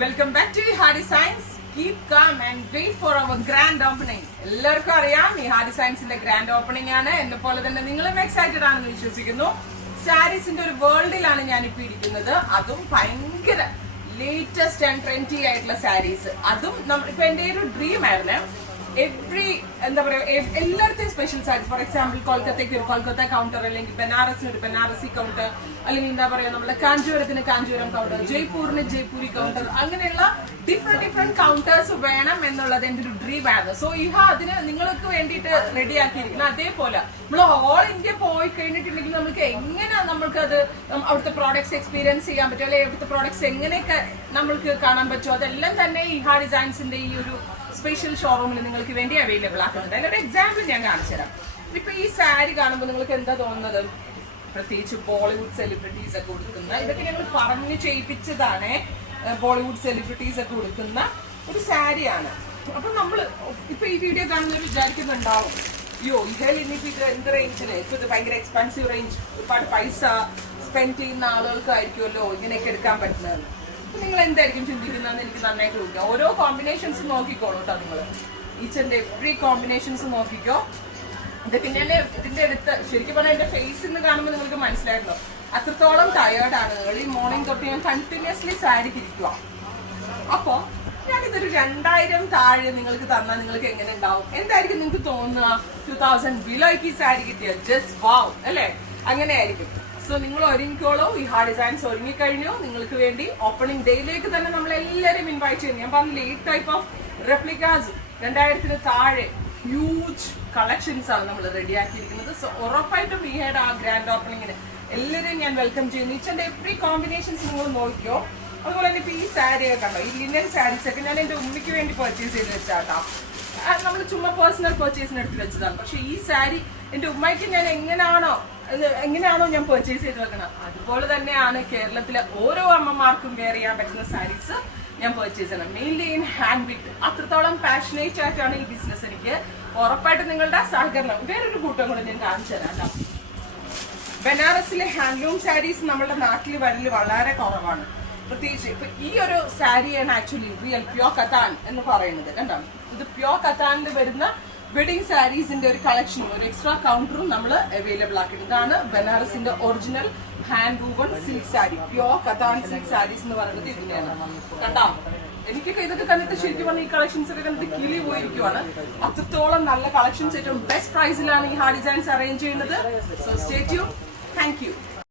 Welcome back to Hardy Science. Keep calm and wait for our grand opening. എല്ലാവർക്കും അറിയാം ഈ hardy സയൻസിന്റെ grand opening ആണ്. എന്നെ പോലെ തന്നെ നിങ്ങളും എക്സൈറ്റഡ് ആണെന്ന് വിശ്വസിക്കുന്നു. സാരീസിന്റെ ഒരു വേൾഡിലാണ് ഞാനിപ്പോ ഇരിക്കുന്നത്. അതും ഭയങ്കര ലേറ്റസ്റ്റ് ആൻഡ് ട്രെൻഡി ആയിട്ടുള്ള സാരീസ്. അതും ഇപ്പൊ എന്റെ ഒരു ഡ്രീം ആയിരുന്നു. എന്താ പറയാ, എല്ലായിടത്തെയും സ്പെഷ്യൽ സാരീസ്. ഫോർ എക്സാമ്പിൾ കൊൽക്കത്തയ്ക്ക് ഒരു കൊൽക്കത്ത കൗണ്ടർ, അല്ലെങ്കിൽ ബനാറസിന് ഒരു ബനാറസി കൗണ്ടർ, അല്ലെങ്കിൽ എന്താ പറയാ നമ്മുടെ കാഞ്ചീപുരത്തിന് കാഞ്ചീപുരം കൗണ്ടർ, ജയ്പൂരിന് ജയ്പൂരി കൗണ്ടർ, അങ്ങനെയുള്ള ഡിഫറെന്റ് കൗണ്ടേഴ്സ് വേണം എന്നുള്ളത് എന്റെ ഒരു ഡ്രീം ആയിരുന്നു. സോ അതിന് നിങ്ങൾക്ക് വേണ്ടിയിട്ട് റെഡി ആക്കിയിരിക്കുന്നത്. അതേപോലെ നമ്മൾ ഓൾ ഇന്ത്യ പോയി കഴിഞ്ഞിട്ടുണ്ടെങ്കിൽ നമുക്ക് എങ്ങനെ അത് അവിടുത്തെ പ്രോഡക്ട്സ് എക്സ്പീരിയൻസ് ചെയ്യാൻ പറ്റും, അല്ലെങ്കിൽ അവിടുത്തെ പ്രോഡക്ട്സ് എങ്ങനെയൊക്കെ നമ്മൾക്ക് കാണാൻ പറ്റുമോ, അതെല്ലാം തന്നെ ഈ ഹാർഡി ഡിസൈൻസിന്റെ ഈ ഒരു സ്പെഷ്യൽ ഷോറൂമിൽ നിങ്ങൾക്ക് വേണ്ടി അവൈലബിൾ ആക്കുന്നുണ്ട്. അതിനൊരു എക്സാമ്പിൾ ഞാൻ കാണിച്ചു തരാം. ഇപ്പൊ ഈ സാരി കാണുമ്പോൾ നിങ്ങൾക്ക് എന്താ തോന്നുന്നത്? പ്രത്യേകിച്ച് ബോളിവുഡ് സെലിബ്രിറ്റീസ് ഒക്കെ കൊടുക്കുന്ന, ഇതൊക്കെ ഞങ്ങൾ പറഞ്ഞു ചെയ്യിപ്പിച്ചതാണ്. ബോളിവുഡ് സെലിബ്രിറ്റീസ് ഒക്കെ കൊടുക്കുന്ന ഒരു സാരിയാണ്. അപ്പൊ നമ്മള് ഇപ്പൊ ഈ വീഡിയോ കാണുന്നവർ വിചാരിക്കുന്നുണ്ടാവും, അയ്യോ ഇതിൽ ഇനിയിപ്പോ ഇത് എന്ത് റേഞ്ചിന്, ഇപ്പൊ ഇത് ഭയങ്കര എക്സ്പെൻസീവ് റേഞ്ച്, ഒരുപാട് പൈസ സ്പെൻഡ് ചെയ്യുന്ന ആളുകൾക്കായിരിക്കുമല്ലോ ഇങ്ങനെയൊക്കെ എടുക്കാൻ പറ്റുന്നതെന്ന്. അപ്പൊ നിങ്ങൾ എന്തായിരിക്കും ചിന്തിക്കുന്നതെന്ന് എനിക്ക് നന്നായിട്ട് നോക്കാം. ഓരോ കോമ്പിനേഷൻസ് നോക്കിക്കോളൂ കേട്ടോ. നിങ്ങൾ ഈച്ച് ആൻഡ് എവ്രി കോമ്പിനേഷൻസ് നോക്കിക്കോ. ഇതൊക്കെ ഞാൻ ഇതിന്റെ അടുത്ത് ശരിക്കും പറഞ്ഞാൽ എന്റെ ഫേസിൽ നിന്ന് കാണുമ്പോൾ നിങ്ങൾക്ക് മനസ്സിലായിരുന്നു അത്രത്തോളം ടയേർഡാണ്. ഏർലി മോർണിംഗ് തൊട്ട് ഞാൻ കണ്ടിന്യൂസ്ലി സാരിക്ക് ഇരിക്കുക. അപ്പൊ ഞാനിതൊരു 2000 താഴെ നിങ്ങൾക്ക് തന്നാൽ നിങ്ങൾക്ക് എങ്ങനെ ഉണ്ടാവും? എന്തായിരിക്കും നിങ്ങൾക്ക് തോന്നുക? 2000 ബിലോയ്ക്ക് ഈ സാരി കിട്ടിയാൽ ജസ്റ്റ് വാവ് അല്ലേ? അങ്ങനെ ആയിരിക്കും. സോ നിങ്ങൾ ഒരുങ്ങിക്കോളൂ. ഈ ഹാർഡി ഡിസൈൻസ് ഒരുങ്ങിക്കഴിഞ്ഞു. നിങ്ങൾക്ക് വേണ്ടി ഓപ്പണിംഗ് ഡേയിലേക്ക് തന്നെ നമ്മൾ എല്ലാവരും ഇൻവൈറ്റ് ചെയ്യുന്നു. ഞാൻ പറഞ്ഞില്ല, ഈ ടൈപ്പ് ഓഫ് റെപ്ലിക്കാസ് 2000 താഴെ ഹ്യൂജ് കളക്ഷൻസ് ആണ് നമ്മൾ റെഡിയാക്കിയിരിക്കുന്നത്. സോ ഉറപ്പായിട്ടും ഈ ഹെഡ് ആ ഗ്രാൻഡ് ഓപ്പണിങ്ങിന് എല്ലാവരെയും ഞാൻ വെൽക്കം ചെയ്യുന്നു. ഈച്ച് ആൻഡ് എവ്രി കോമ്പിനേഷൻസ് നിങ്ങൾ നോക്കിയോ. അതുപോലെ തന്നെ ഇപ്പൊ ഈ സാരി ഒക്കെ കണ്ടോ, ഈ ലിനൻ സാരീസ് ഒക്കെ ഞാൻ എന്റെ ഉമ്മയ്ക്ക് വേണ്ടി പർച്ചേസ് ചെയ്ത് വെച്ചാട്ടോ. നമ്മൾ ചുമ്മാ പേഴ്സണൽ പർച്ചേസിന് എടുത്ത് വെച്ചതാണ്. പക്ഷെ ഈ സാരി എന്റെ ഉമ്മയ്ക്ക് ഞാൻ എങ്ങനെയാണോ ഞാൻ പർച്ചേസ് ചെയ്ത് വെക്കണം, അതുപോലെ തന്നെയാണ് കേരളത്തിലെ ഓരോ അമ്മമാർക്കും വെയർ ചെയ്യാൻ പറ്റുന്ന സാരീസ് ഞാൻ പർച്ചേസ് ചെയ്യണം. Mainly in hand bit. അത്രത്തോളം പാഷനേറ്റ് ആയിട്ടാണ് ഈ ബിസിനസ്. എനിക്ക് ഉറപ്പായിട്ട് നിങ്ങളുടെ സഹകരണം. വേറൊരു കൂട്ടം കൂടെ ഞാൻ കാണിച്ചു തരാം കേട്ടോ. ബനാറസിലെ ഹാൻഡ്ലൂം സാരീസ് നമ്മുടെ നാട്ടിൽ വരല് വളരെ കുറവാണ്. പ്രത്യേകിച്ച് ഇപ്പൊ ഈ ഒരു സാരിയാണ് ആക്ച്വലി റിയൽ പ്യോർ കത്താൻ എന്ന് പറയുന്നത്. കണ്ടോ, ഇത് പ്യോർ കത്താനിൽ വരുന്ന വെഡിങ് സാരീസിന്റെ ഒരു കളക്ഷനും ഒരു എക്സ്ട്രാ കൗണ്ടറും നമ്മൾ അവൈലബിൾ ആക്കിയിട്ടുണ്ട്. ഇതാണ് ബനാറസിന്റെ original hand woven silk sari, pure katan silk saris എന്ന് പറയുന്നത് ഇതിനെയാണ്. കണ്ടോ, എനിക്കൊക്കെ ഇതൊക്കെ കണ്ടിട്ട് ശരിക്കും പറഞ്ഞാൽ ഈ കളക്ഷൻസ് ഒക്കെ കണ്ടിട്ട് കിളി പോയിരിക്കുവാണ്. അത്രത്തോളം നല്ല കളക്ഷൻസ് ഏറ്റവും ബെസ്റ്റ് പ്രൈസിലാണ് ഈ ഹാർഡി ഡിസൈൻസ് അറേഞ്ച് ചെയ്യുന്നത്. So stay tune. Thank you.